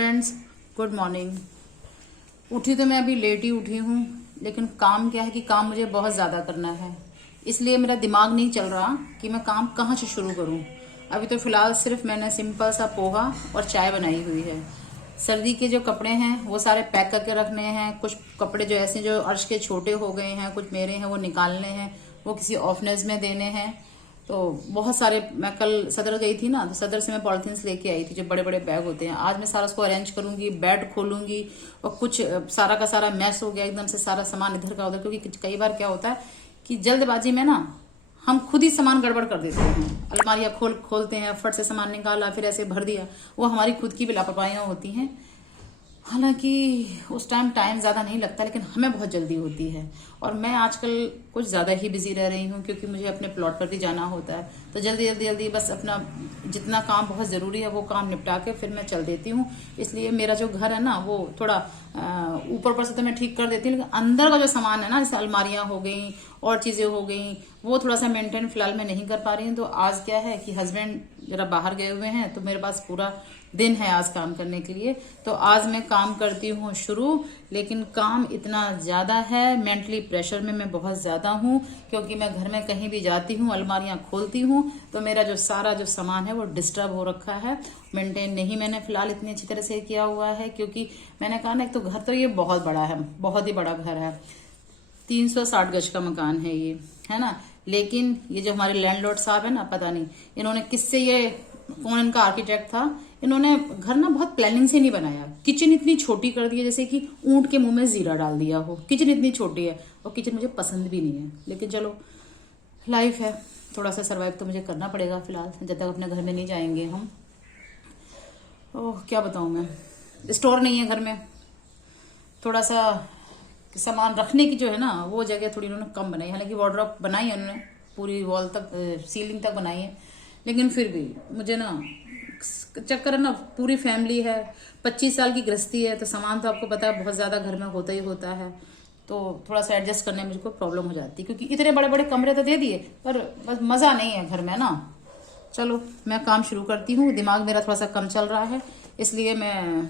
Friends, good morning. उठी तो मैं अभी लेट ही उठी हूँ, लेकिन काम क्या है कि काम मुझे बहुत ज़्यादा करना है, इसलिए मेरा दिमाग नहीं चल रहा कि मैं काम कहाँ से शुरू करूँ। अभी तो फिलहाल सिर्फ मैंने सिंपल सा पोहा और चाय बनाई हुई है। सर्दी के जो कपड़े हैं वो सारे पैक करके रखने हैं। कुछ कपड़े जो ऐसे जो अर्श के छोटे हो गए हैं, कुछ मेरे हैं, वो निकालने हैं, वो किसी ऑफनेस में देने हैं। तो बहुत सारे, मैं कल सदर गई थी ना, तो सदर से मैं पॉलिथीन्स लेके आई थी, जो बड़े बड़े बैग होते हैं। आज मैं सारा उसको अरेंज करूंगी, बेड खोलूंगी। और कुछ सारा का सारा मैस हो गया एकदम से, सारा सामान इधर का उधर, क्योंकि कई बार क्या होता है कि जल्दबाजी में ना हम खुद ही सामान गड़बड़ कर देते हैं। अलमारियां खोलते हैं, फट से सामान निकाला, फिर ऐसे भर दिया। वो हमारी खुद की भी लापरवाहियां होती हैं। हालांकि उस टाइम ज़्यादा नहीं लगता, लेकिन हमें बहुत जल्दी होती है। और मैं आजकल कुछ ज़्यादा ही बिजी रह रही हूँ, क्योंकि मुझे अपने प्लॉट पर भी जाना होता है। तो जल्दी जल्दी जल्दी बस अपना जितना काम बहुत ज़रूरी है वो काम निपटा के फिर मैं चल देती हूँ। इसलिए मेरा जो घर है ना, वो थोड़ा ऊपर पर से तो मैं ठीक कर देती हूँ, लेकिन अंदर का जो सामान है ना, जैसे अलमारियाँ हो गई और चीज़ें हो गई, वो थोड़ा सा मेंटेन फिलहाल मैं नहीं कर पा रही हूँ। तो आज क्या है कि हस्बैंड जरा बाहर गए हुए हैं, तो मेरे पास पूरा दिन है आज काम करने के लिए। तो आज मैं काम करती हूँ शुरू, लेकिन काम इतना ज़्यादा है, मेंटली प्रेशर में मैं बहुत ज़्यादा हूँ, क्योंकि मैं घर में कहीं भी जाती हूँ, अलमारियाँ खोलती हूँ, तो मेरा जो सारा जो सामान है वो डिस्टर्ब हो रखा है। मेंटेन नहीं मैंने फिलहाल इतनी अच्छी तरह से किया हुआ है, क्योंकि मैंने कहा ना, एक तो घर तो ये बहुत बड़ा है, बहुत ही बड़ा घर है, 360 गज का मकान है ये, है ना। लेकिन ये जो हमारे लैंडलॉर्ड साहब है ना, पता नहीं इन्होंने किससे, ये कौन इनका आर्किटेक्ट था, इन्होंने घर ना बहुत प्लानिंग से नहीं बनाया। किचन इतनी छोटी कर दी है, जैसे कि ऊंट के मुंह में जीरा डाल दिया हो। किचन इतनी छोटी है, और किचन मुझे पसंद भी नहीं है, लेकिन चलो लाइफ है, थोड़ा सा सर्वाइव तो मुझे करना पड़ेगा फिलहाल, जब तक अपने घर में नहीं जाएंगे हम। ओह, क्या बताऊं मैं, स्टोर नहीं है घर में, थोड़ा सा सामान रखने की जो है ना, वो जगह थोड़ी उन्होंने कम बनाई। हालांकि वार्डरोब बनाई है उन्होंने, पूरी वॉल तक, सीलिंग तक बनाई है, लेकिन फिर भी मुझे ना चक्कर है ना, पूरी फैमिली है, 25 साल की गृहस्थी है, तो सामान तो आपको पता है बहुत ज़्यादा घर में होता ही होता है। तो थोड़ा सा एडजस्ट करने में मुझको प्रॉब्लम हो जाती है, क्योंकि इतने बड़े बड़े कमरे तो दे दिए, पर बस मज़ा नहीं है घर में ना। चलो मैं काम शुरू करती हूँ, दिमाग मेरा थोड़ा सा कम चल रहा है, इसलिए मैं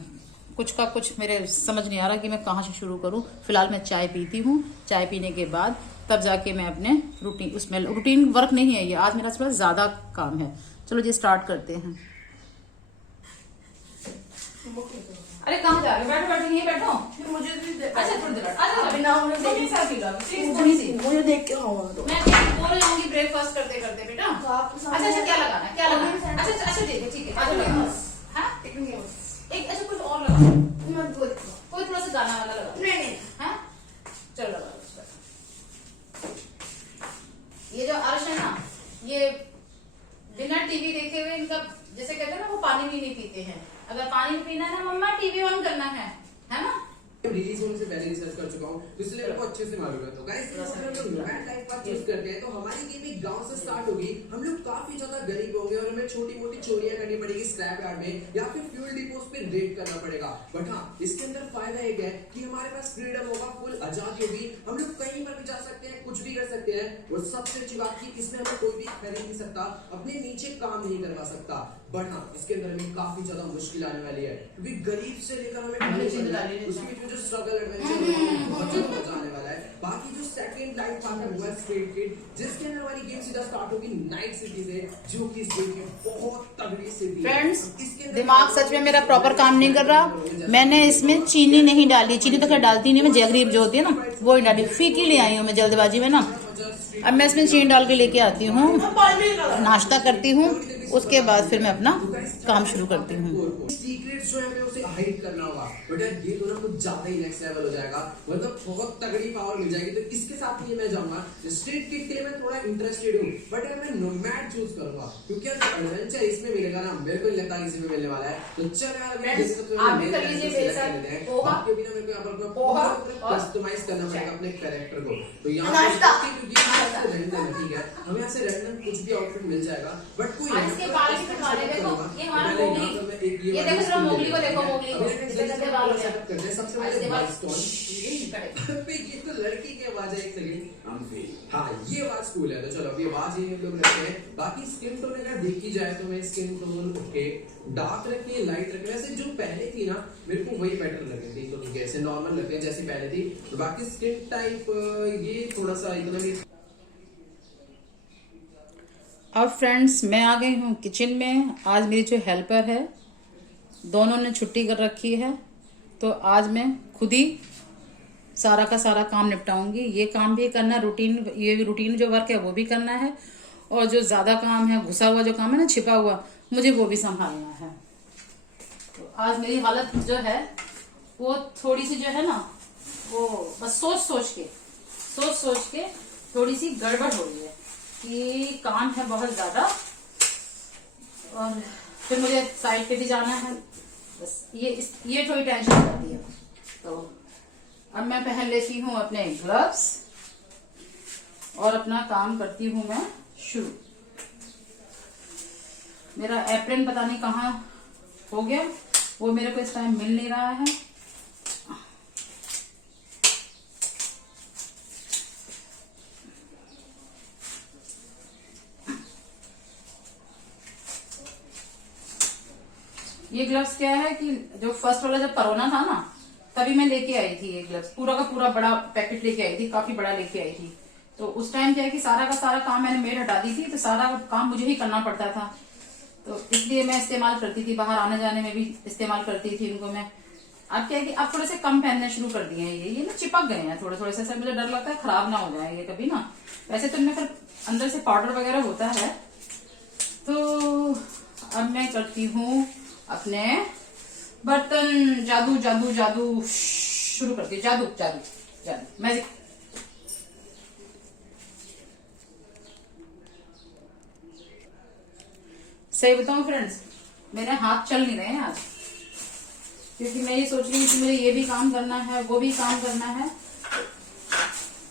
कुछ का कुछ मेरे समझ नहीं आ रहा कि मैं कहाँ से शुरू करूँ। फिलहाल मैं चाय पीती हूँ, चाय पीने के बाद तब जाके मैं अपने रूटीन वर्क नहीं है ये, आज मेरा थोड़ा ज़्यादा काम है। चलो जी स्टार्ट करते हैं। अरे कहाँ जा रहे हो? बैठो बैठो, यहीं बैठो। मुझे अच्छा थोड़ी देर अभी ना मुझे देख के खाऊंगा तो मैं बोल जाऊंगी ब्रेकफास्ट करते करते बेटा। अच्छा क्या लगाना है, क्या लगाना है? अच्छा ठीक है हाँ, एक अच्छा कुछ और लगा, कोई थोड़ा सा गाना वाला लगा। नहीं हाँ चलो लगा। ये जो अर्श है ना, ये बिना टीवी देखे हुए, इनका जैसे कहते हैं ना, वो पानी भी नहीं पीते हैं। अगर पानी पीना है ना मम्मा, टीवी ऑन करना है ना। रिलीज होने से पहले रिसर्च कर चुका हूँ, तो इसलिए मेरे को अच्छे से मालूम है। तो गाइस हम लोग नोमैड लाइफ पाथ चूज करते हैं, तो हमारी गेम एक गांव से स्टार्ट होगी। हम लोग काफी ज्यादा गरीब होंगे और हमें छोटी मोटी चोरियां करनी पड़ेगी स्क्रैप यार्ड में, या फिर फ्यूल डिपोज पे रेड करना पड़ेगा। बट हाँ, इसके अंदर फायदा एक है कि हमारे पास फ्रीडम होगा, फुल आजादी होगी, हम लोग कहीं पर भी जा सकते हैं, कुछ भी कर सकते हैं। और सबसे अच्छी बात की, इसमें हमें कोई भी खरीद नहीं सकता, अपने नीचे काम नहीं करवा सकता। बट हाँ, इसके अंदर में काफी ज्यादा मुश्किल आने वाली है, क्योंकि गरीब से लेकर हमें उसकी जो स्ट्रगल एडवेंचर बहुत ज्यादा मजा आने वाला है। बाकी जो सेकंड लाइफ पार्ट है वो है स्ट्रीट किड, जिसके अंदर हमारी गेम सीधा स्टार्ट होगी नाइट सिटी से, जो कि इस गेम की बहुत तगड़ी सिटी है। फ्रेंड्स, दिमाग सच में मेरा प्रॉपर काम नहीं कर रहा। मैंने इसमें चीनी नहीं डाली, चीनी तो खैर डालती नहीं मैं, जगरीब जो होती है ना वो ही डाली, फीकी ले आई हूँ मैं जल्दबाजी में ना। अब मैं इसमें चीनी डाल के लेके आती हूँ, नाश्ता करती हूँ, उसके बाद फिर मैं अपना काम शुरू करती हूँ। सीक्रेट्स जो है हमें उसे हाइड करना होगा, बट यार ये तो ना कुछ ज्यादा ही नेक्स्ट लेवल हो जाएगा, मतलब बहुत तगड़ी पावर मिल जाएगी। तो इसके साथ ही मैं जाऊंगा स्ट्रीट किड के लिए, मैं थोड़ा इंटरेस्टेड हूँ, बट यार मैं नोमैड चूज करूंगा, क्योंकि यार एडवेंचर इसमें मिलेगा ना, मेरे को नहीं लगता किसी में मिलने वाला है। तो चल यार आप भी कर लीजिए मेरे साथ पोहा, क्योंकि ना मेरे को यहाँ पर अपना पोहा कस्टमाइज करना पड़ेगा अपने कैरेक्टर को। तो यहाँ ठीक है, हमें यहाँ से रैंडम कुछ भी आउटफिट मिल जाएगा, बट कोई इसके बाल भी कटवाने, देखो ये हमारा मोगली, ये देखो जरा मोगली को देखो, मोगली को कितने बाल हो गए। सबसे पहले ये तो लड़की की आवाज है, एक सेकंड। हाँ ये आवाज कूल है, तो चलो अभी आवाज ही हम लोग रखते हैं। बाकी स्किन टोन अगर देखी जाए तो मैं स्किन टोन ओके, डार्क रखनी है, लाइट रखनी है। वैसे जो पहले थी ना, मेरे को वही बेटर लगे थे, तो ऐसे नॉर्मल लगे जैसी पहले थी। तो बाकी स्किन टाइप ये थोड़ा सा एकदम ही। अब फ्रेंड्स मैं आ गई हूँ किचन में। आज मेरी जो हेल्पर है दोनों ने छुट्टी कर रखी है, तो आज मैं खुद ही सारा का सारा काम निपटाऊंगी। ये काम भी करना रूटीन, ये भी रूटीन जो वर्क है वो भी करना है, और जो ज्यादा काम है, घुसा हुआ जो काम है ना, छिपा हुआ, मुझे वो भी संभालना है। तो आज मेरी हालत जो है वो थोड़ी सी जो है ना, वो बस सोच सोच के थोड़ी सी गड़बड़ हो रही है कि काम है बहुत ज्यादा, और फिर मुझे साइड पे भी जाना है। बस ये थोड़ी टेंशन रहती है। तो अब मैं पहन लेती हूँ अपने ग्लव्स और अपना काम करती हूँ मैं शुरू। मेरा एप्रन पता नहीं कहाँ हो गया, वो मेरे को इस टाइम मिल नहीं रहा है। ये ग्लव्स क्या है कि जो फर्स्ट वाला जब कोरोना था ना, तभी मैं लेके आई थी ये ग्लव्स, पूरा का पूरा बड़ा पैकेट लेके आई थी, काफी बड़ा लेके आई थी। तो उस टाइम क्या है कि सारा का सारा काम मैंने मेड हटा दी थी, तो सारा काम मुझे ही करना पड़ता था। तो इसलिए मैं इस्तेमाल करती थी, बाहर आने जाने में भी इस्तेमाल करती थी इनको मैं। अब क्या है कि अब थोड़े से कम पहनने शुरू कर दिए हैं। ये ना चिपक गए हैं थोड़े थोड़े से, मुझे डर लगता है खराब ना हो जाए ये कभी ना। वैसे तो इनमें फिर अंदर से पाउडर वगैरह होता है। तो अब मैं करती हूँ अपने बर्तन जादू जादू जादू शुरू करती हूँ। जादू जादू जादू मैजिक। सही बताऊं फ्रेंड्स, मेरे हाथ चल नहीं रहे हैं आज, क्योंकि मैं ये सोच रही हूँ कि मुझे ये भी काम करना है, वो भी काम करना है।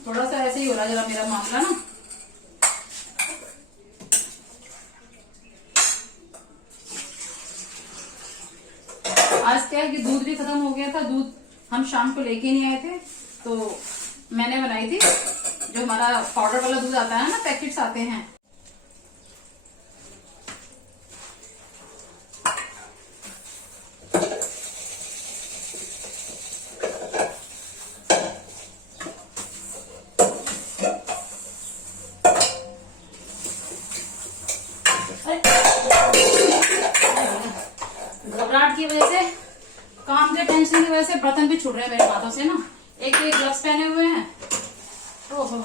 थोड़ा सा ऐसे ही हो रहा है जरा मेरा मामला ना। आज क्या है कि दूध भी खत्म हो गया था, दूध हम शाम को लेके नहीं आए थे, तो मैंने बनाई थी जो हमारा पाउडर वाला दूध आता है ना, पैकेट्स आते हैं। घबराहट की वजह से, काम के टेंशन की वजह से बर्तन भी छूट रहे हैं मेरे हाथों से ना। एक तो ग्लव्स पहने हुए हैं, ओहो,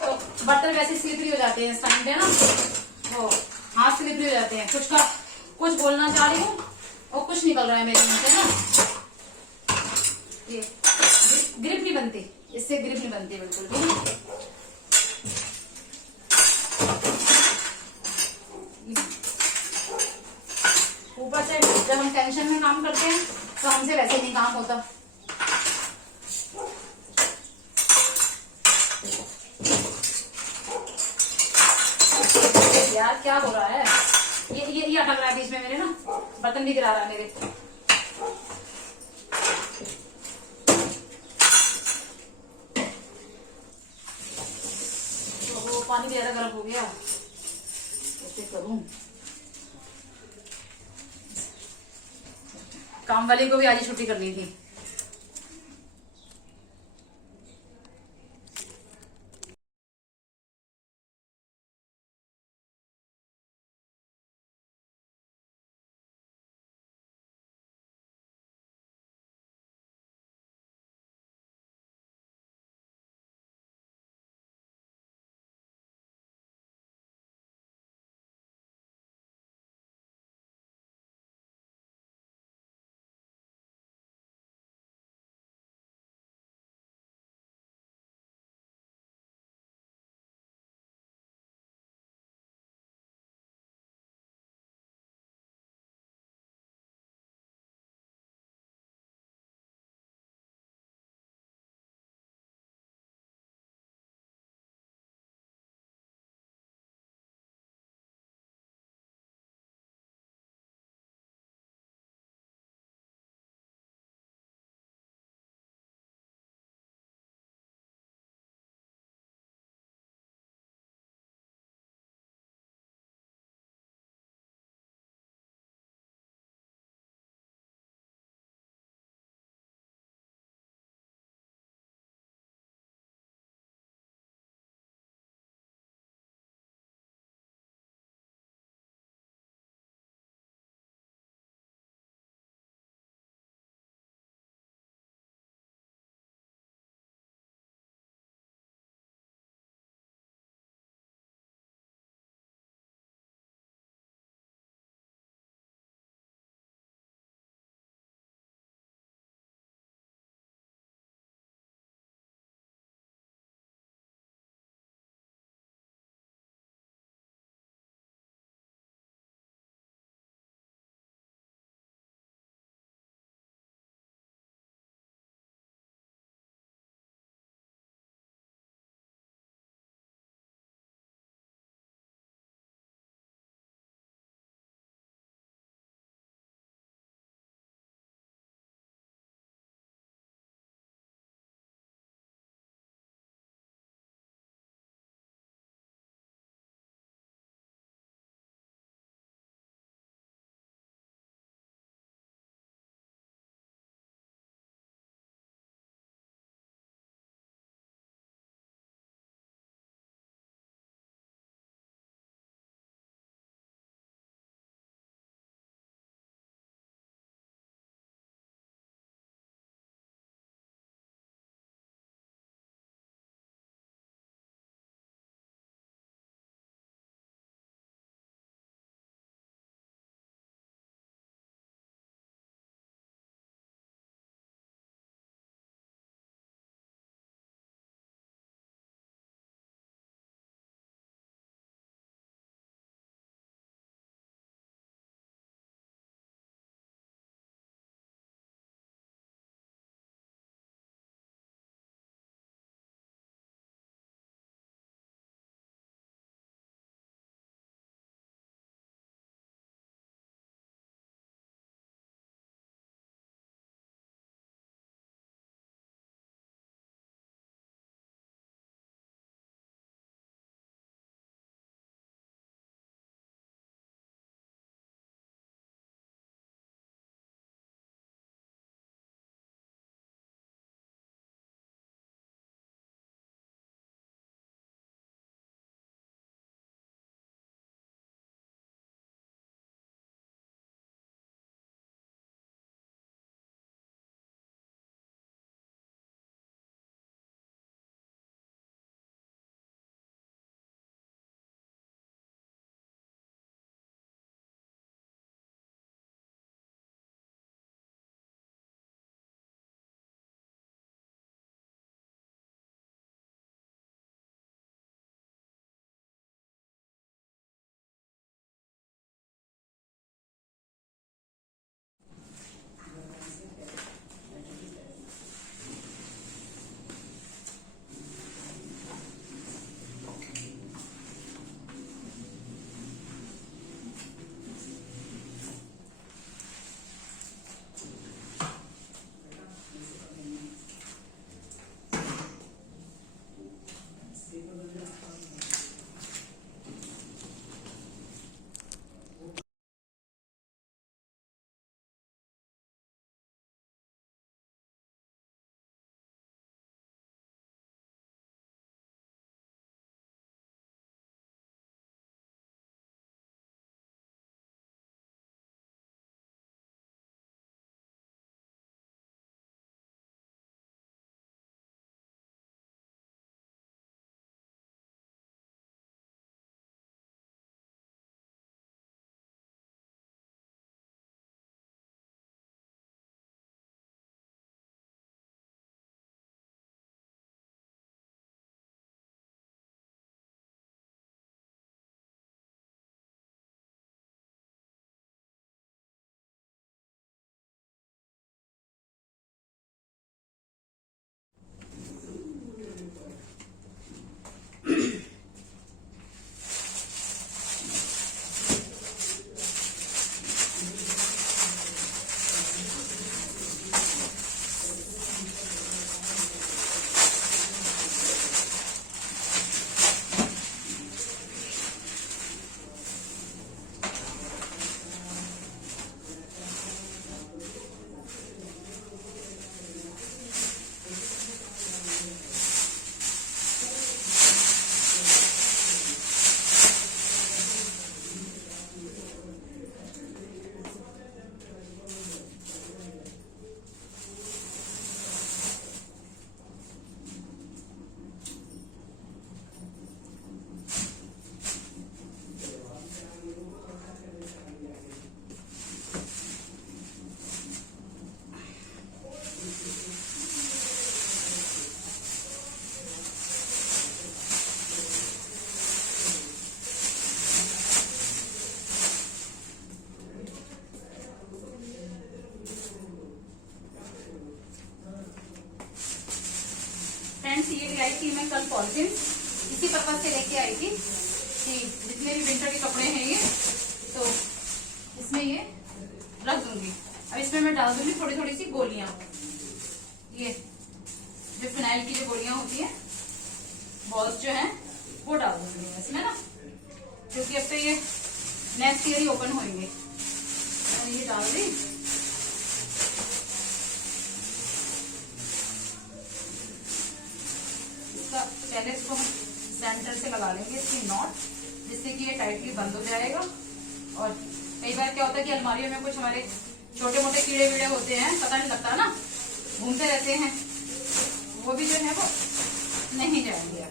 तो बर्तन वैसे स्लिपरी हो जाते हैं इस टाइम पे ना, वो हाथ स्लिपरी हो जाते हैं। कुछ बोलना चाह रही हूँ और कुछ निकल रहा है मेरे मुंह से ना। ये ग्रिप नहीं बनती, इससे ग्रिप नहीं बनती बिल्कुल भी। ऊपर से जब हम टेंशन में काम करते हैं तो हमसे वैसे नहीं काम होता। यार क्या हो रहा है, ये अटक रहा है बीच में मेरे ना, बर्तन भी गिरा रहा है मेरे। तो पानी ज्यादा गर्म हो गया, कैसे करूं। काम वाले को भी आज ही छुट्टी करनी थी। लेके आई थी मैं कल पॉलिथीन, इसी पर्पज से लेके आई थी कि जितने भी विंटर के कपड़े हैं ये, तो इसमें ये रख दूंगी। अब इसमें मैं डाल दूंगी थोड़ी थोड़ी सी गोलियां, ये जो फिनाइल की जो गोलियां होती है, बॉल्स जो है वो डाल दूंगी इसमें ना, क्योंकि अब तो ये नेक्स्ट ईयर ही ओपन होंगे। मैंने ये डाल दी। इसका पहले इसको हम सेंटर से लगा लेंगे इसकी नॉट, जिससे कि ये टाइटली बंद हो जाएगा। और कई बार क्या होता है कि अलमारियों में कुछ हमारे छोटे मोटे कीड़े वीड़े होते हैं, पता नहीं लगता ना, घूमते रहते हैं, वो भी जो है वो नहीं जाएंगे।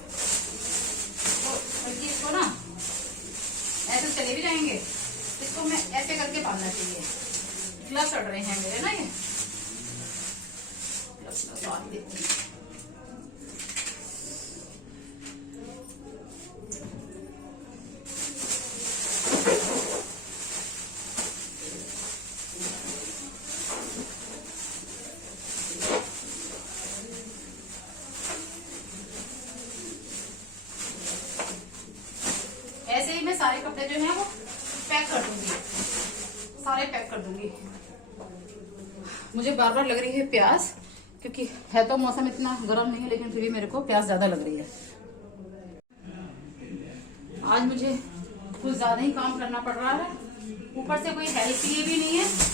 तो बल्कि इसको ना ऐसे चले भी जाएंगे, इसको मैं ऐसे करके बांधना चाहिए। ग्लव्स चढ़ रहे हैं मेरे ना, ये ग्लव्स बांध देती हूँ। ऐसे ही मैं सारे कपड़े जो हैं वो पैक कर दूंगी, सारे पैक कर दूंगी। मुझे बार बार लग रही है प्यास, क्योंकि है तो मौसम इतना गर्म नहीं है, लेकिन फिर भी मेरे को प्यास ज्यादा लग रही है। आज मुझे कुछ ज्यादा ही काम करना पड़ रहा है, ऊपर से कोई हेल्प के लिए भी नहीं है।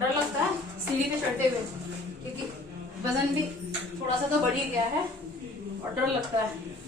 डर लगता है सीढ़ी पे चढ़ते हुए, क्योंकि वजन भी थोड़ा सा तो बढ़ ही गया है और डर लगता है।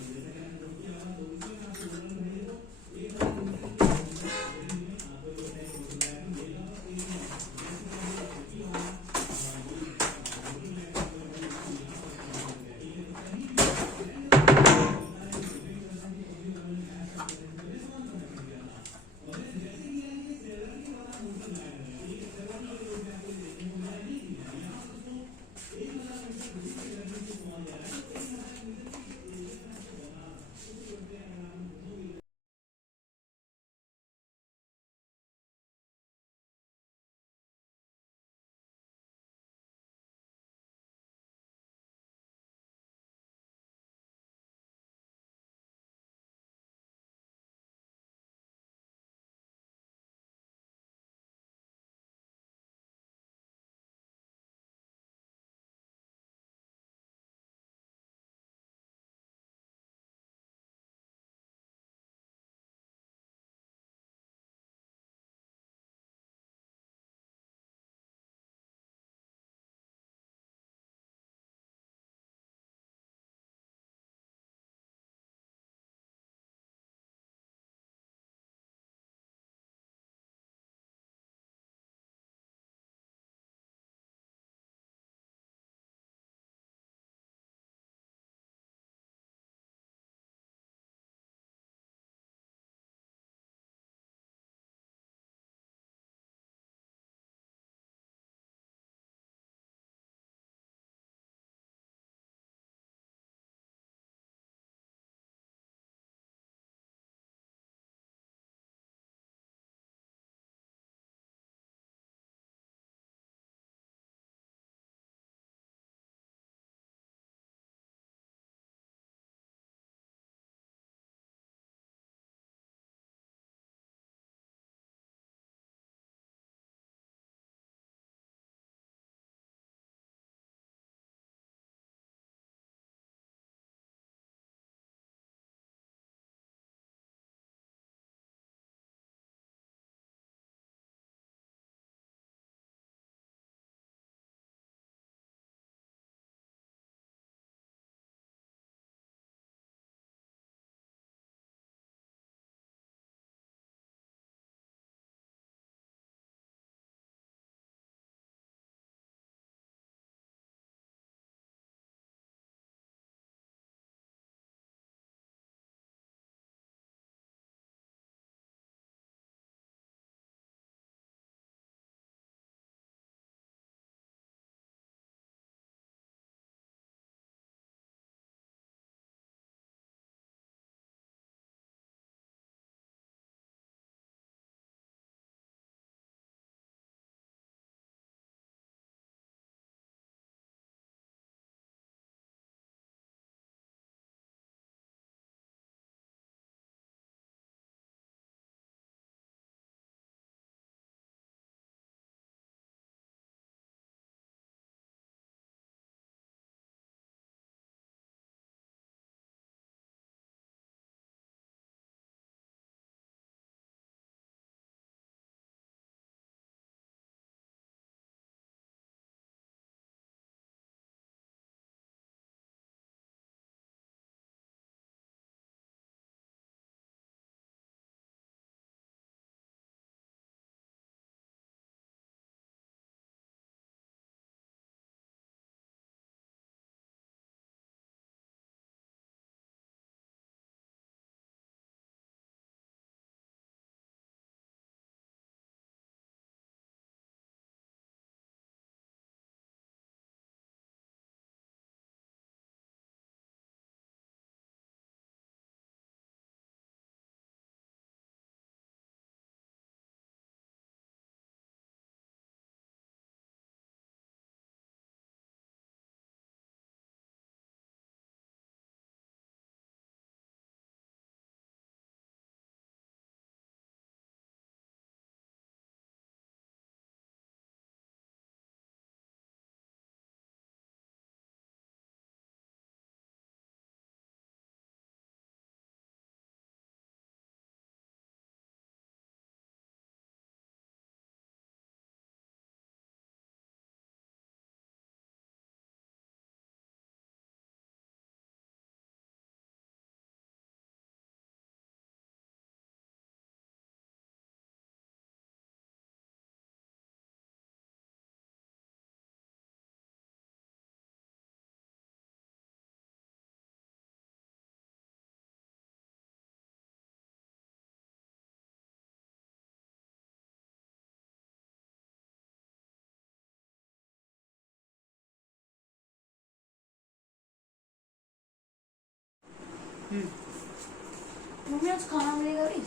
मम्मी आज खाना मिलेगा भी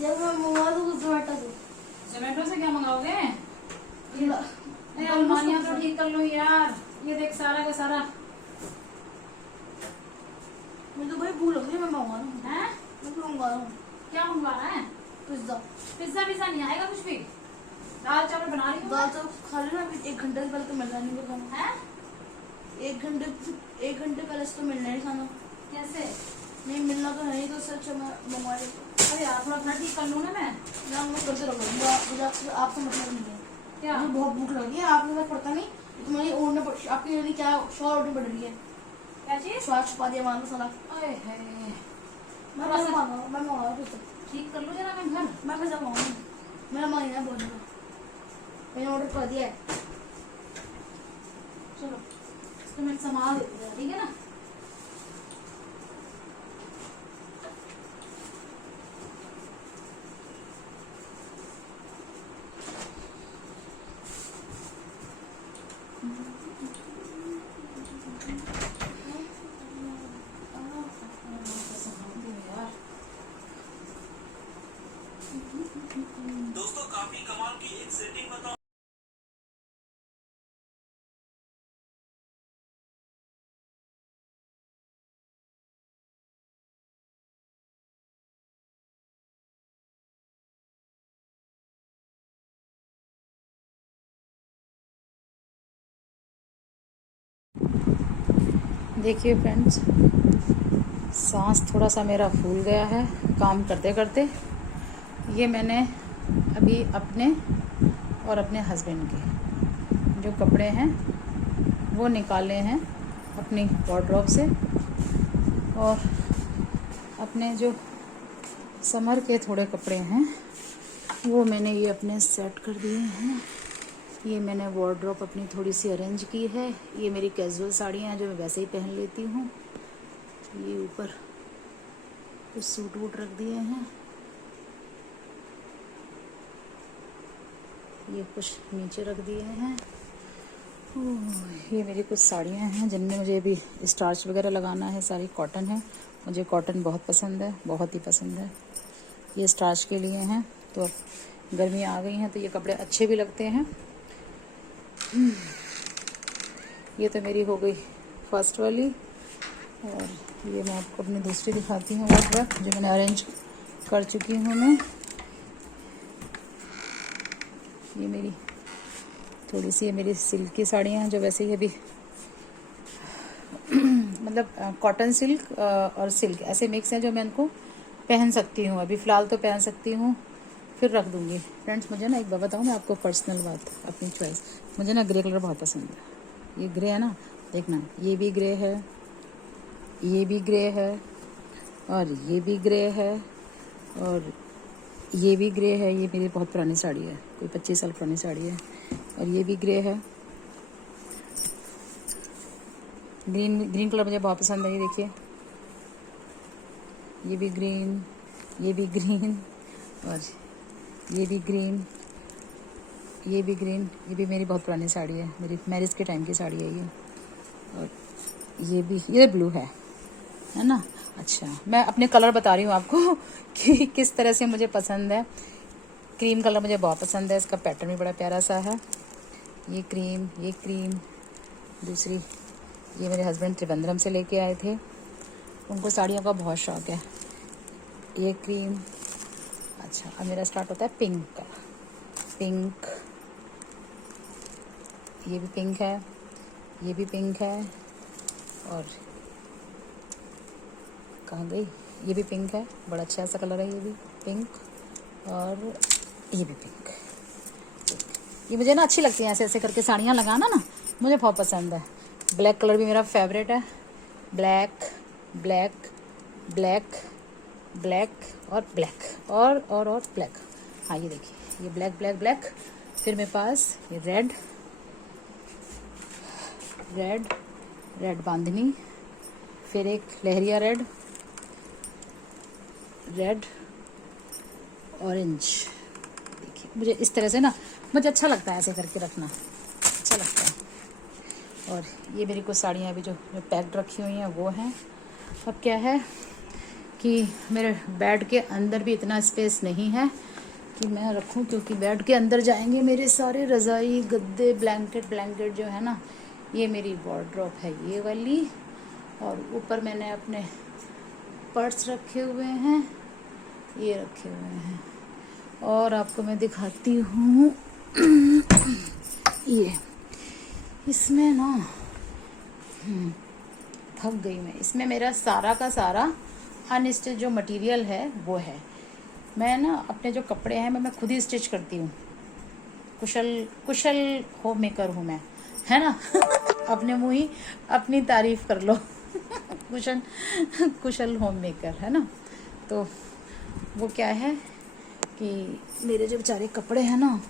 जब मैं मंगवा दूँ तो जोमेटो से। जोमेटो से क्या मंगाओगे? ये अलमारियाँ तो ठीक कर लो यार। ये देख सारा का सारा मुझे तो भाई भूख लग रही है, मैं मंगवा रहा हूँ। है। मैं तो मंगवा रहा हूँ क्या मंगवा रहा है? पिज्जा। पिज्जा पिज्जा नहीं आएगा कुछ भी। दाल चावल बना रही हूँ दाल चावल खा लेना अभी, 1 घंटे से पहले तो मिलना नहीं खाना। है। 1 घंटे पहले से तो मिलना नहीं खाना। कैसे? नहीं मिलना तो नहीं, तो सच मैं मंगवा लेता हूँ। अरे यार थोड़ा अपना ठीक कर लूँ ना मैं। ना मैं करते रहूँगा, मुझे आपसे मतलब नहीं है। क्या? मुझे बहुत भूख लगी है, आपको तो पड़ता नहीं। तुम्हारी ओढ़ने पड़, आपकी यदि क्या शॉर्ट उठनी पड़ रही है। क्या चीज? स्वाद छुपा दिया मान लो साला। अरे है। मैं थोड़ा सा मंगवा पिज्जा। ठीक कर लो जरा मैं घर। मैं पिज्जा मंगाऊंगी, मेरा मन है बहुत ज़्यादा। मैंने ऑर्डर कर दिया है। चलो इसको मैं संभाल देती हूँ, ठीक है ना। दोस्तों काफी कमाल की एक सेटिंग बताओ। देखिए फ्रेंड्स, सांस थोड़ा सा मेरा फूल गया है काम करते करते। ये मैंने अभी अपने और अपने हस्बैंड के जो कपड़े हैं वो निकाले हैं अपनी वार्डरोब से, और अपने जो समर के थोड़े कपड़े हैं वो मैंने ये अपने सेट कर दिए हैं। ये मैंने वार्डरोब अपनी थोड़ी सी अरेंज की है। ये मेरी कैजुअल साड़ियाँ हैं जो मैं वैसे ही पहन लेती हूँ। ये ऊपर कुछ सूट वूट रख दिए हैं, ये कुछ नीचे रख दिए हैं। ये मेरी कुछ साड़ियाँ हैं जिनमें मुझे अभी स्टार्च वगैरह लगाना है। सारी कॉटन है, मुझे कॉटन बहुत पसंद है, बहुत ही पसंद है। ये स्टार्च के लिए हैं, तो अब गर्मी आ गई हैं तो ये कपड़े अच्छे भी लगते हैं। ये तो मेरी हो गई फर्स्ट वाली, और ये मैं आपको अपनी दूसरी दिखाती हूँ वार्डरोब जो मैंने अरेंज कर चुकी हूँ मैं। ये मेरी थोड़ी सी, ये मेरी सिल्क की साड़ियाँ हैं जो वैसे ही अभी मतलब कॉटन सिल्क और सिल्क ऐसे मिक्स हैं जो मैं इनको पहन सकती हूँ। अभी फ़िलहाल तो पहन सकती हूँ, फिर रख दूँगी। फ्रेंड्स मुझे ना एक बात बताऊँ मैं आपको, पर्सनल बात, अपनी चॉइस। मुझे ना ग्रे कलर बहुत पसंद है। ये ग्रे है ना, देखना ये भी ग्रे है, ये भी ग्रे है, और ये भी ग्रे है, और ये भी ग्रे है। ये मेरी बहुत पुरानी साड़ी है, कोई 25 साल पुरानी साड़ी है। और ये भी ग्रे है। ग्रीन कलर मुझे बहुत पसंद है। ये देखिए, ये भी ग्रीन, ये भी ग्रीन, और ये भी ग्रीन, ये भी ग्रीन। ये भी मेरी बहुत पुरानी साड़ी है, मेरी मैरिज के टाइम की साड़ी है ये। और ये भी, ये ब्लू है ना। अच्छा, मैं अपने कलर बता रही हूँ आपको कि किस तरह से मुझे पसंद है। क्रीम कलर मुझे बहुत पसंद है, इसका पैटर्न भी बड़ा प्यारा सा है। ये क्रीम, दूसरी ये मेरे हस्बैंड त्रिवेंद्रम से लेके आए थे, उनको साड़ियों का बहुत शौक है। ये क्रीम। अच्छा, अब मेरा स्टार्ट होता है पिंक का। पिंक, ये भी पिंक है, ये भी पिंक है, और कहाँ गई, ये भी पिंक है, बड़ा अच्छा सा कलर है ये भी पिंक, और ये भी पिंक। ये मुझे ना अच्छी लगती है ऐसे ऐसे करके साड़ियाँ लगाना ना, मुझे बहुत पसंद है। ब्लैक कलर भी मेरा फेवरेट है। ब्लैक, ब्लैक, ब्लैक, ब्लैक और ब्लैक, और ब्लैक। हाँ ये देखिए, ये ब्लैक ब्लैक ब्लैक। फिर मेरे पास ये रेड, रेड, रेड बांधनी, फिर एक लहरिया रेड, रेड, ऑरेंज। देखिए मुझे इस तरह से ना, मुझे अच्छा लगता है ऐसे करके रखना, अच्छा लगता है। और ये मेरी कुछ साड़ियाँ अभी जो पैक्ड रखी हुई हैं वो हैं। अब क्या है कि मेरे बेड के अंदर भी इतना स्पेस नहीं है कि मैं रखूं, क्योंकि बेड के अंदर जाएंगे मेरे सारे रज़ाई गद्दे ब्लैंकेट जो है ना, ये मेरी वार्डरोब है ये वाली, और ऊपर मैंने अपने पर्स रखे हुए हैं, ये रखे हुए हैं। और आपको मैं दिखाती हूँ ये इसमें ना थक गई मैं, इसमें मेरा सारा का सारा अनस्टिच जो मटेरियल है वो है। मैं ना अपने जो कपड़े हैं मैं खुद ही स्टिच करती हूँ, कुशल होम मेकर हूँ मैं, है ना। अपने मुँह ही अपनी तारीफ कर लो। कुशल होम मेकर, है ना। तो वो क्या है कि मेरे जो बेचारे कपड़े हैं ना,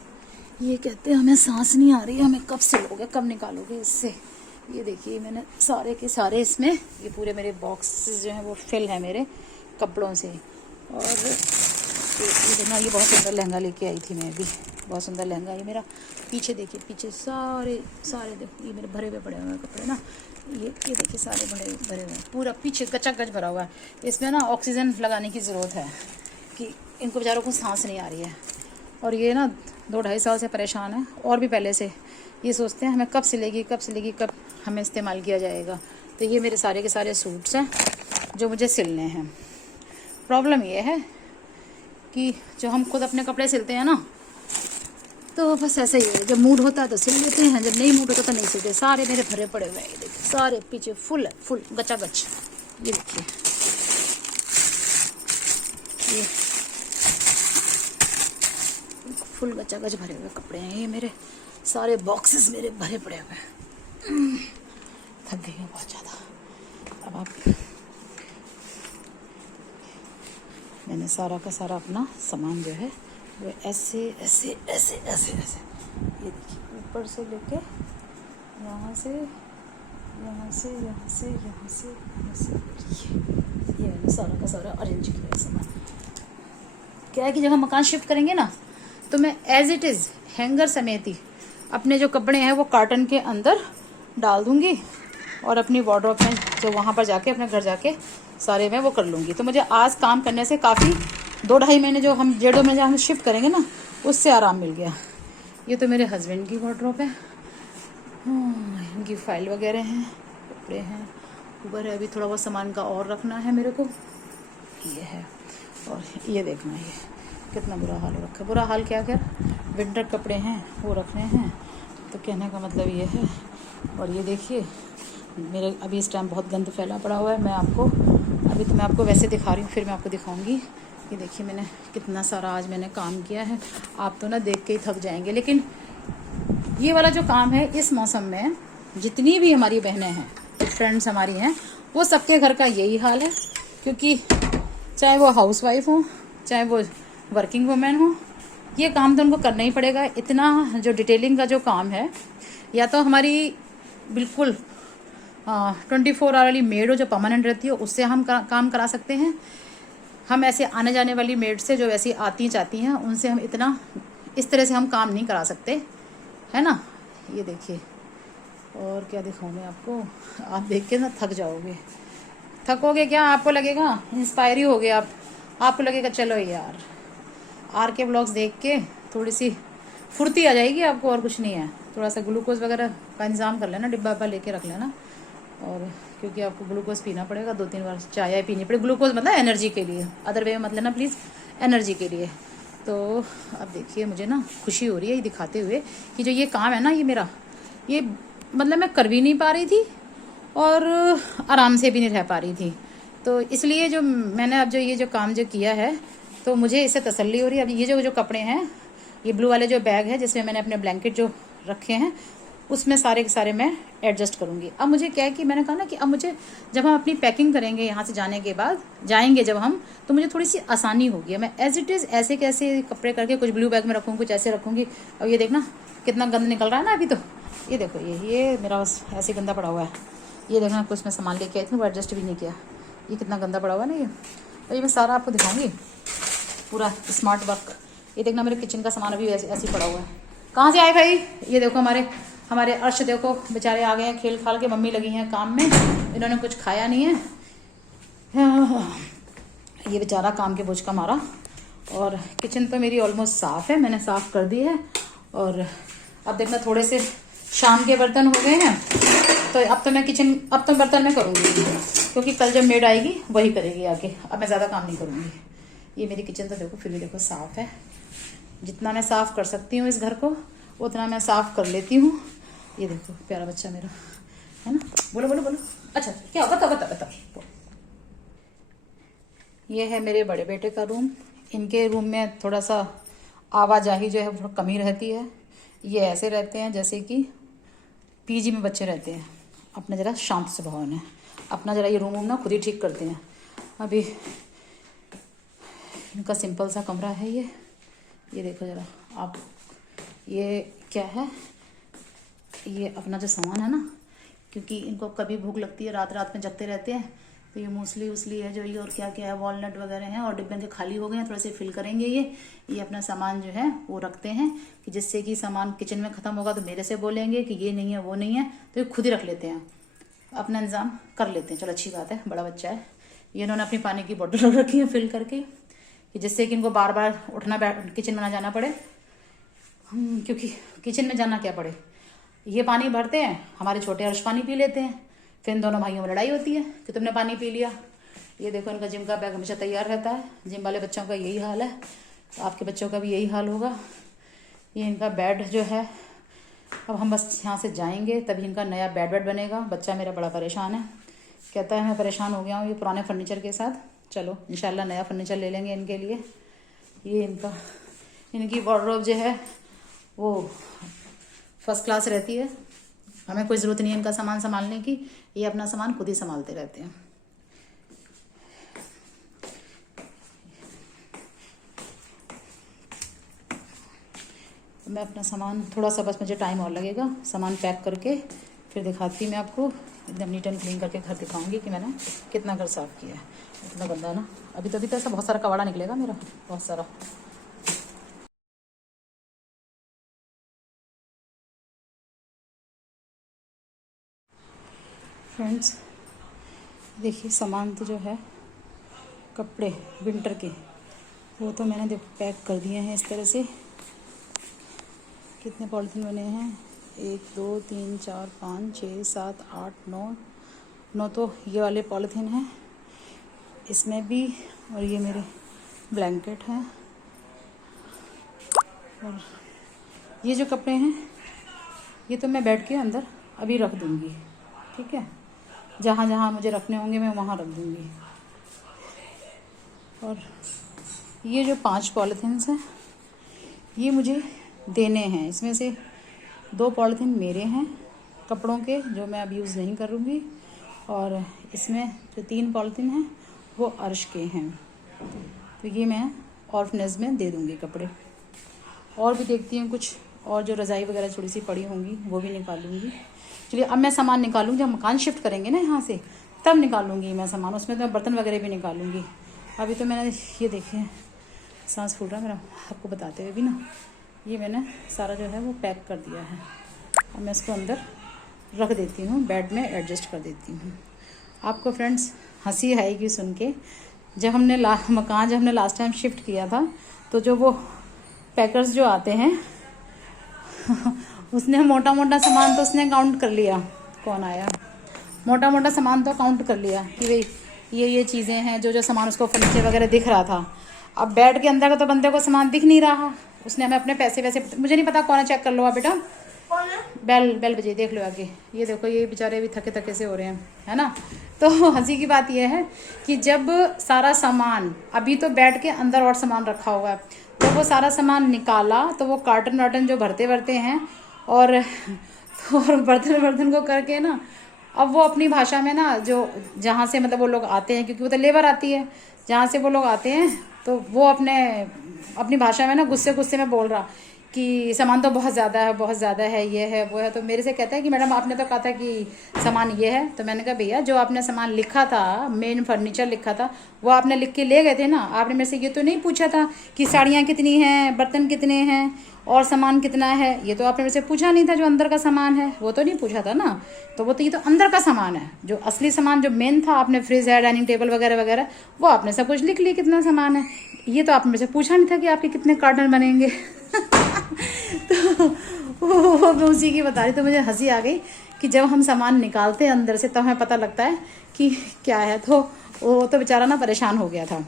ये कहते हैं हमें सांस नहीं आ रही है, हमें कब सिलोगे, कब निकालोगे इससे। ये देखिए मैंने सारे के सारे इसमें, ये पूरे मेरे बॉक्सेस जो हैं वो फिल है मेरे कपड़ों से। और ये ना, ये बहुत सुंदर लहंगा लेके आई थी मैं अभी, बहुत सुंदर लहंगा। ये मेरा पीछे देखिए, पीछे सारे देखो, ये मेरे भरे हुए पड़े हुए कपड़े ना, ये देखिए सारे भरे हुए, पूरा पीछे गच भरा हुआ है। इसमें ना ऑक्सीजन लगाने की ज़रूरत है कि इनको बेचारों को सांस नहीं आ रही है। और ये ना 2-2.5 साल से परेशान है, और भी पहले से ये सोचते हैं हमें कब सिलेगी, कब हमें इस्तेमाल किया जाएगा। तो ये मेरे सारे के सारे सूट्स हैं जो मुझे सिलने हैं। प्रॉब्लम ये है कि जो हम खुद अपने कपड़े सिलते हैं ना, तो बस ऐसे ही है, जब मूड होता है तो सिल लेते हैं, जब नहीं मूड होता तो नहीं सिलते। सारे मेरे भरे पड़े हुए हैं, ये देखिए सारे पीछे फुल गचागच। ये देखिए ये फुल गचागच भरे हुए कपड़े हैं, ये मेरे सारे बॉक्सेस मेरे भरे पड़े हुए हैं। थक गई हूँ बहुत ज़्यादा। अब आप, मैंने सारा का सारा अपना सामान जो है वो ऐसे ऐसे ऐसे ऐसे ऐसे, ये देखिए ऊपर से लेके यहाँ से ये मैंने सारा का सारा अरेंज किया है सामान। क्या है कि जब हम मकान शिफ्ट करेंगे ना, तो मैं एज इट इज़ हैंगर समेत ही अपने जो कपड़े हैं वो कार्टन के अंदर डाल दूँगी, और अपनी वार्डरोब में जो वहाँ पर जाके अपने घर जाके सारे मैं वो कर लूँगी। तो मुझे आज काम करने से काफ़ी 2-2.5 महीने जो हम 1.5-2 महीने हम शिफ्ट करेंगे ना, उससे आराम मिल गया। ये तो मेरे हस्बैंड की वार्डरोब है, इनकी फाइल वगैरह हैं, कपड़े हैं, ऊपर है अभी थोड़ा बहुत सामान का और रखना है मेरे को, ये है। और ये देखना, ये कितना बुरा हाल हो रखा है। बुरा हाल क्या विंटर कपड़े हैं वो रखने हैं, तो कहने का मतलब ये है। और ये देखिए मेरे अभी इस टाइम बहुत गंद फैला पड़ा हुआ है। मैं आपको वैसे दिखा रही हूँ, फिर मैं आपको दिखाऊंगी। ये देखिए मैंने कितना सारा आज मैंने काम किया है, आप तो ना देख के ही थक जाएंगे। लेकिन ये वाला जो काम है, इस मौसम में जितनी भी हमारी बहनें हैं, फ्रेंड्स हमारी हैं, वो सबके घर का यही हाल है। क्योंकि चाहे वो हाउसवाइफ हो, चाहे वो वर्किंग वुमेन हो, ये काम तो उनको करना ही पड़ेगा। इतना जो डिटेलिंग का जो काम है, या तो हमारी बिल्कुल 24 आवर वाली मेड हो जो परमानेंट रहती है, उससे हम काम करा सकते हैं। हम ऐसे आने जाने वाली मेड से जो वैसी आती जाती हैं, उनसे हम इतना इस तरह से हम काम नहीं करा सकते, है ना। ये देखिए, और क्या दिखाऊँ मैं आपको, आप देख के ना थक जाओगे। थकोगे क्या, आपको लगेगा इंस्पायर ही हो गए आपको लगेगा चलो यार RK ब्लॉग्स देख के थोड़ी सी फुर्ती आ जाएगी आपको, और कुछ नहीं है। थोड़ा सा ग्लूकोज वगैरह का इंतज़ाम कर लेना, डिब्बा लेके रख लेना। और क्योंकि आपको ग्लूकोज पीना पड़ेगा, 2-3 बार चाय पीनी पड़ेगी। ग्लूकोज मतलब एनर्जी के लिए, अदर वे में मत लेना प्लीज़, एनर्जी के लिए। तो अब देखिए मुझे ना खुशी हो रही है ये दिखाते हुए कि जो ये काम है ना, ये मेरा, ये मतलब मैं कर भी नहीं पा रही थी और आराम से भी नहीं रह पा रही थी। तो इसलिए जो मैंने अब ये जो काम जो किया है, तो मुझे इससे तसल्ली हो रही है। अब ये जो कपड़े हैं, ये ब्लू वाले जो बैग है जिसमें मैंने अपने ब्लैंकेट जो रखे हैं, उसमें सारे के सारे मैं एडजस्ट करूँगी। अब मुझे क्या है कि मैंने कहा ना कि अब मुझे जब हम अपनी पैकिंग करेंगे यहाँ से जाने के बाद, जाएंगे जब हम, तो मुझे थोड़ी सी आसानी होगी। मैं एज इट इज़ ऐसे कैसे कपड़े करके कुछ ब्लू बैग में रखूँगी, कुछ ऐसे रखूँगी। और ये देखना कितना गंद निकल रहा है ना अभी। तो ये देखो, ये मेरा बस ऐसे गंदा पड़ा हुआ है। ये देखना कुछ मैं सामान लेके आई थी, वो एडजस्ट भी नहीं किया। ये कितना गंदा पड़ा हुआ है ना ये। और ये मैं सारा आपको दिखाऊँगी, पूरा स्मार्ट वर्क। ये देखना मेरे किचन का सामान अभी ऐसे ही पड़ा हुआ है। कहाँ से आए भाई? ये देखो हमारे अर्श देखो बेचारे आ गए हैं खेल खाल के, मम्मी लगी हैं काम में, इन्होंने कुछ खाया नहीं है। ये बेचारा काम के बोझ का मारा। और किचन तो मेरी ऑलमोस्ट साफ़ है, मैंने साफ़ कर दी है। और अब देखना थोड़े से शाम के बर्तन हो गए हैं, तो अब तो बर्तन मैं करूँगी, क्योंकि कल जब मेड आएगी वही करेगी आके। अब मैं ज़्यादा काम नहीं करूँगी। ये मेरी किचन तो देखो फिर भी देखो साफ़ है। जितना मैं साफ़ कर सकती हूँ इस घर को उतना मैं साफ़ कर लेती हूँ। ये देखो प्यारा बच्चा मेरा, है ना। बोलो बोलो बोलो। अच्छा क्या बताओ। ये है मेरे बड़े बेटे का रूम। इनके रूम में थोड़ा सा आवाजाही जो है थोड़ा कमी रहती है। ये ऐसे रहते हैं जैसे कि पीजी में बच्चे रहते हैं। अपना ज़रा शांत स्वभाव है, अपना ज़रा ये रूम ना खुद ही ठीक करते हैं। अभी इनका सिंपल सा कमरा है ये देखो ज़रा आप। ये क्या है, ये अपना जो सामान है ना, क्योंकि इनको कभी भूख लगती है, रात में जगते रहते हैं, तो ये मूसली उसली है जो ये, और क्या क्या है, वॉलनट वगैरह हैं, और डिब्बे के खाली हो गए हैं, थोड़े से फिल करेंगे। ये अपना सामान जो है वो रखते हैं कि जिससे कि सामान किचन में ख़त्म होगा तो मेरे से बोलेंगे कि ये नहीं है वो नहीं है, तो ये खुद ही रख लेते हैं, अपना इंतज़ाम कर लेते हैं। चलो अच्छी बात है, बड़ा बच्चा है। ये इन्होंने अपनी पानी की बोतल रखी है फिल करके, कि जिससे कि इनको बार बार उठना किचन में ना जाना पड़े, क्योंकि किचन में जाना क्या पड़े। ये पानी भरते हैं, हमारे छोटे अर्श पानी पी लेते हैं, फिर इन दोनों भाइयों में लड़ाई होती है कि तुमने पानी पी लिया। ये देखो इनका जिम का बैग हमेशा तैयार रहता है। जिम वाले बच्चों का यही हाल है, तो आपके बच्चों का भी यही हाल होगा। ये इनका बेड जो है, अब हम बस यहाँ से जाएंगे तभी इनका नया बेड बनेगा। बच्चा मेरा बड़ा परेशान है, कहता है मैं परेशान हो गया हूँ ये पुराने फर्नीचर के साथ। चलो इंशाल्लाह नया फर्नीचर ले लेंगे इनके लिए। ये इनकी वार्डरोब जो है वो फर्स्ट क्लास रहती है, हमें कोई ज़रूरत नहीं है इनका सामान संभालने की, ये अपना सामान खुद ही संभालते रहते हैं। मैं अपना सामान थोड़ा सा, बस मुझे टाइम और लगेगा सामान पैक करके, फिर दिखाती मैं आपको एकदम नीट एंड क्लीन करके घर दिखाऊंगी कि मैंने कितना घर साफ़ किया है। इतना गंदा ना, अभी तो ऐसा बहुत सारा कबाड़ा निकलेगा मेरा, बहुत सारा। फ्रेंड्स देखिए सामान तो जो है कपड़े विंटर के वो तो मैंने पैक कर दिए हैं इस तरह से। कितने पॉलिथीन बने हैं, 1 2 3 4 5 6 7 8 9 तो ये वाले पॉलिथीन हैं इसमें भी, और ये मेरे ब्लैंकेट हैं, और ये जो कपड़े हैं ये तो मैं बेड के अंदर अभी रख दूँगी, ठीक है। जहाँ जहाँ मुझे रखने होंगे मैं वहाँ रख दूँगी। और ये जो 5 पॉलिथीन्स हैं ये मुझे देने हैं, इसमें से 2 पॉलिथीन मेरे हैं कपड़ों के जो मैं अब यूज़ नहीं करूँगी, और इसमें जो 3 पॉलिथीन हैं वो अर्श के हैं, तो ये मैं ऑर्फनेज में दे दूँगी कपड़े। और भी देखती हूँ कुछ और जो रज़ाई वगैरह थोड़ी सी पड़ी होंगी वो भी निकालूंगी। चलिए अब मैं सामान निकालूंगी, जब मकान शिफ्ट करेंगे ना यहाँ से तब निकालूंगी मैं सामान, उसमें तो मैं बर्तन वगैरह भी निकालूंगी। अभी तो मैंने ये देखे सांस फूल रहा मेरा आपको बताते हुए भी ना, ये मैंने सारा जो है वो पैक कर दिया है। अब मैं इसको अंदर रख देती हूँ, बेड में एडजस्ट कर देती हूँ। आपको फ्रेंड्स हंसी आएगी सुन के, जब हमने मकान जब हमने लास्ट टाइम शिफ्ट किया था तो जो वो पैकर्स जो आते हैं उसने मोटा मोटा सामान तो उसने काउंट कर लिया, कौन आया, मोटा मोटा सामान तो काउंट कर लिया कि भाई ये चीज़ें हैं, जो सामान उसको फर्नीचर वगैरह दिख रहा था। अब बेड के अंदर का तो बंदे को सामान दिख नहीं रहा, उसने हमें अपने पैसे वैसे, मुझे नहीं पता कौन है, चेक कर लो आप बेटा, बेल बजे देख लो आगे। ये देखो ये बेचारे भी थके थके से हो रहे हैं, है ना। तो हंसी की बात यह है कि जब सारा सामान, अभी तो बेड के अंदर और सामान रखा हुआ है, जब वो सारा सामान निकाला तो वो कार्टन वार्टन जो भरते हैं और बर्तन को करके ना, अब वो अपनी भाषा में ना, जो जहाँ से मतलब वो लोग आते हैं, क्योंकि वो तो लेबर आती है, जहाँ से वो लोग आते हैं तो वो अपनी भाषा में ना गुस्से में बोल रहा कि सामान तो बहुत ज़्यादा है, ये है वो है। तो मेरे से कहता है कि मैडम आपने तो कहा था कि सामान ये है। तो मैंने कहा भैया जो आपने सामान लिखा था, मेन फर्नीचर लिखा था, वो आपने लिख के ले गए थे ना। आपने मेरे से ये तो नहीं पूछा था कि साड़ियाँ कितनी हैं, बर्तन कितने हैं और सामान कितना है। ये तो आपने मेरे से पूछा नहीं था। जो अंदर का सामान है वो तो नहीं पूछा था ना। तो वो तो ये तो अंदर का सामान है। जो असली सामान जो मेन था, आपने फ्रिज है, डाइनिंग टेबल वगैरह वगैरह, वो आपने सब कुछ लिख लिया कितना सामान है। ये तो आपने मेरे से पूछा नहीं था कि आपके कितने कार्टन बनेंगे। तो वो मैं उसी की बता रही। तो मुझे हंसी आ गई कि जब हम सामान निकालते हैं अंदर से तो हमें पता लगता है कि क्या है। तो वो तो बेचारा ना परेशान हो गया था।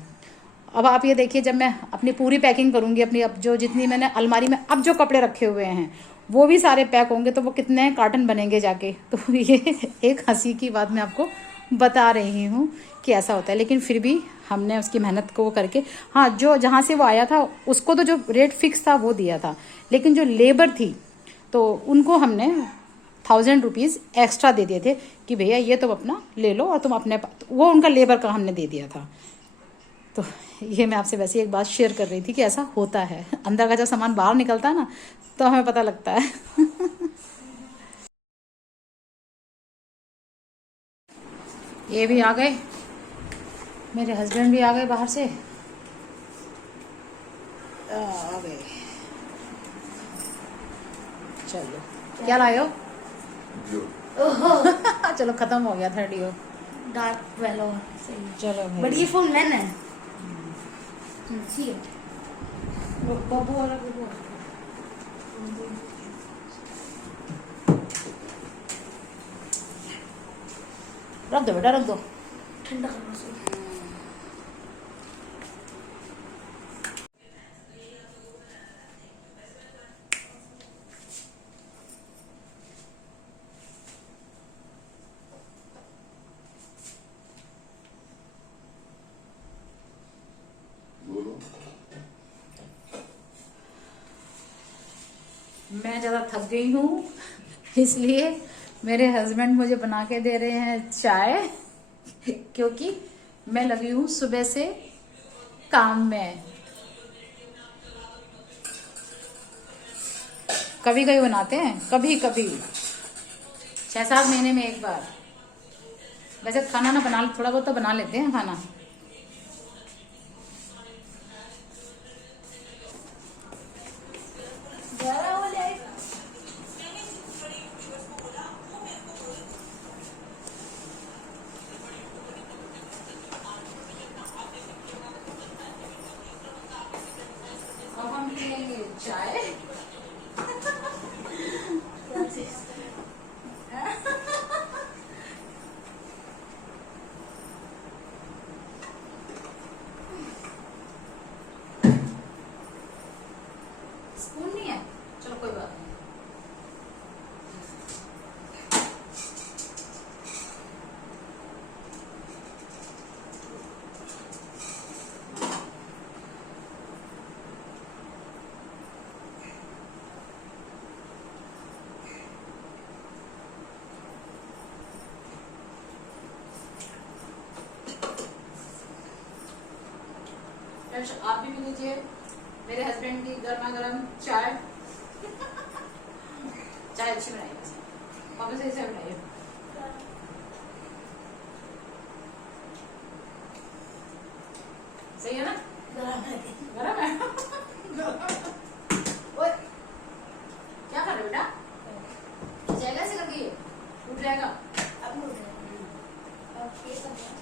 अब आप ये देखिए, जब मैं अपनी पूरी पैकिंग करूँगी, अपनी अब जो जितनी मैंने अलमारी में अब जो कपड़े रखे हुए हैं वो भी सारे पैक होंगे, तो वो कितने कार्टन बनेंगे जाके। तो ये एक हंसी की बात मैं आपको बता रही हूँ कि ऐसा होता है। लेकिन फिर भी हमने उसकी मेहनत को करके, हाँ, जो जहाँ से वो आया था उसको तो जो रेट फिक्स था वो दिया था, लेकिन जो लेबर थी तो उनको हमने 1000 रुपीज़ एक्स्ट्रा दे दिए थे कि भैया ये तुम अपना ले लो और तुम अपने, वो उनका लेबर का हमने दे दिया था। तो ये मैं आपसे वैसे एक बात शेयर कर रही थी कि ऐसा होता है। अंदर का जब सामान बाहर निकलता है ना तो हमें पता लगता है। ये भी आ गए, मेरे हस्बैंड भी आ गए बाहर से, आ गए। चलो क्या लाए हो? चलो खत्म हो गया था डियो। डार्क वेलो सही। चलो भाई। बट ये फोन मैन है। अच्छी है। बब्बू वाला बब्बू। रख दो बेटा, रख दो। ठंडा करना चाहिए। मैं ज़्यादा थक गई हूँ, इसलिए मेरे हस्बैंड मुझे बना के दे रहे हैं चाय, क्योंकि मैं लगी हूँ सुबह से काम में। कभी कभी बनाते हैं, कभी कभी 6-7 महीने में एक बार। वैसे खाना ना बना, थोड़ा बहुत तो बना लेते हैं खाना। अब हम पिएंगे चाय। स्पून नहीं है, चलो कोई बात नहीं। फ्रेंड्स, आप भी पी लीजिए मेरे हस्बैंड की गर्मा गर्म चाय। चाय अच्छी बनाई है, पापा से ऐसे बनाइए। सही है ना? गरम है। ओए, क्या कर रहे हो बेटा? जाएगा ऐसे करके, उठ जाएगा। अब उठ गया। अब ये सब है।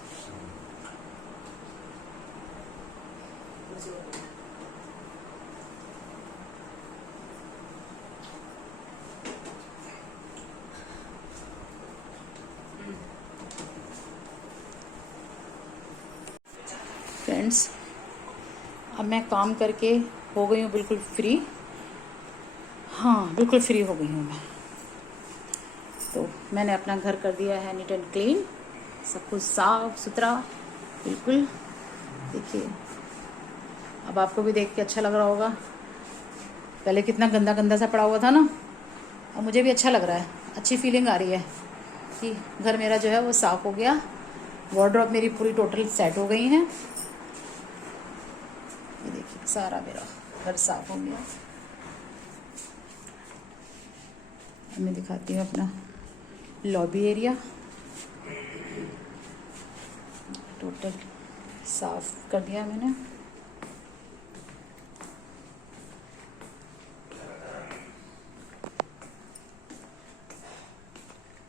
फ्रेंड्स, अब मैं काम करके हो गई हूँ बिल्कुल फ्री। हाँ, बिल्कुल फ्री हो गई हूँ मैं। तो मैंने अपना घर कर दिया है नीट एंड क्लीन, सब कुछ साफ सुथरा बिल्कुल। देखिए, अब आपको भी देख के अच्छा लग रहा होगा। पहले कितना गंदा गंदा सा पड़ा हुआ था ना, अब मुझे भी अच्छा लग रहा है। अच्छी फीलिंग आ रही है कि घर मेरा जो है वो साफ़ हो गया। वार्डरोब मेरी पूरी टोटल सेट हो गई हैं। ये देखिए, सारा मेरा घर साफ हो गया। मैं दिखाती हूँ अपना लॉबी एरिया। टोटल साफ कर दिया मैंने।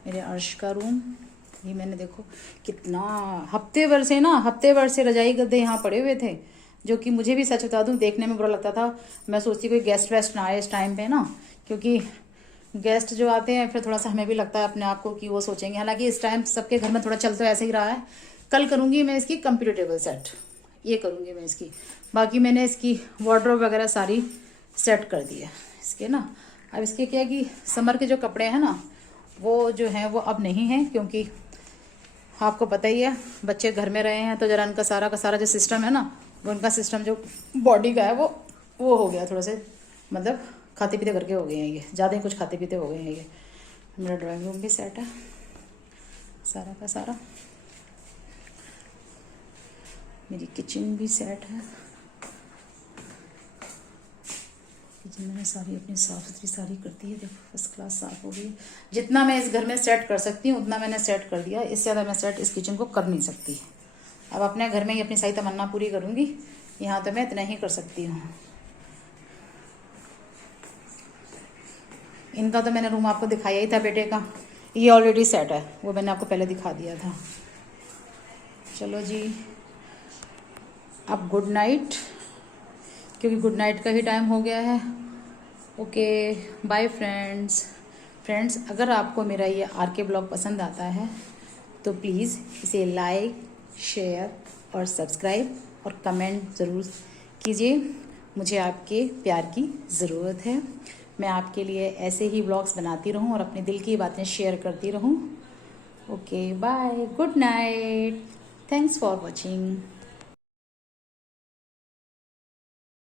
मेरे अर्श का रूम, ये मैंने देखो कितना हफ्ते भर से रजाई गद्दे यहाँ पड़े हुए थे, जो कि मुझे भी सच बता दूँ देखने में बुरा लगता था। मैं सोचती कोई गेस्ट वेस्ट ना आए इस टाइम पे ना, क्योंकि गेस्ट जो आते हैं फिर थोड़ा सा हमें भी लगता है अपने आप को कि वो सोचेंगे। हालांकि इस टाइम सबके घर में थोड़ा चल तो ऐसे ही रहा है। कल करूँगी मैं इसकी कंप्यूटर टेबल सेट, ये करूँगी मैं इसकी। बाकी मैंने इसकी वार्डरोब वगैरह सारी सेट कर दी है इसके ना। अब इसके क्या है कि समर के जो कपड़े हैं ना वो जो हैं वो अब नहीं हैं, क्योंकि आपको पता ही है बच्चे घर में रहे हैं तो जरा इनका सारा का सारा जो सिस्टम है ना, वो इनका सिस्टम जो बॉडी का है वो हो गया थोड़ा से, मतलब खाते पीते करके हो गए हैं ये, ज़्यादा ही कुछ खाते पीते हो गए हैं ये। मेरा ड्राइंग रूम भी सेट है सारा का सारा। मेरी किचन भी सेट है। किचन मैंने सारी अपनी साफ़ सुथरी सारी कर दी है, देखो फर्स्ट क्लास साफ़ हो गई। जितना मैं इस घर में सेट कर सकती हूँ उतना मैंने सेट कर दिया, इससे ज़्यादा मैं सेट इस किचन को कर नहीं सकती। अब अपने घर में ही अपनी सारी तमन्ना पूरी करूँगी, यहाँ तो मैं इतना ही कर सकती हूँ। इनका तो मैंने रूम आपको दिखाया ही था बेटे का, ये ऑलरेडी सेट है, वो मैंने आपको पहले दिखा दिया था। चलो जी अब गुड नाइट, क्योंकि गुड नाइट का ही टाइम हो गया है। ओके बाय फ्रेंड्स, अगर आपको मेरा ये RK ब्लॉग पसंद आता है तो प्लीज़ इसे लाइक, शेयर और सब्सक्राइब और कमेंट ज़रूर कीजिए। मुझे आपके प्यार की ज़रूरत है। मैं आपके लिए ऐसे ही ब्लॉग्स बनाती रहूं और अपने दिल की बातें शेयर करती रहूं। Okay bye, good night, thanks for watching.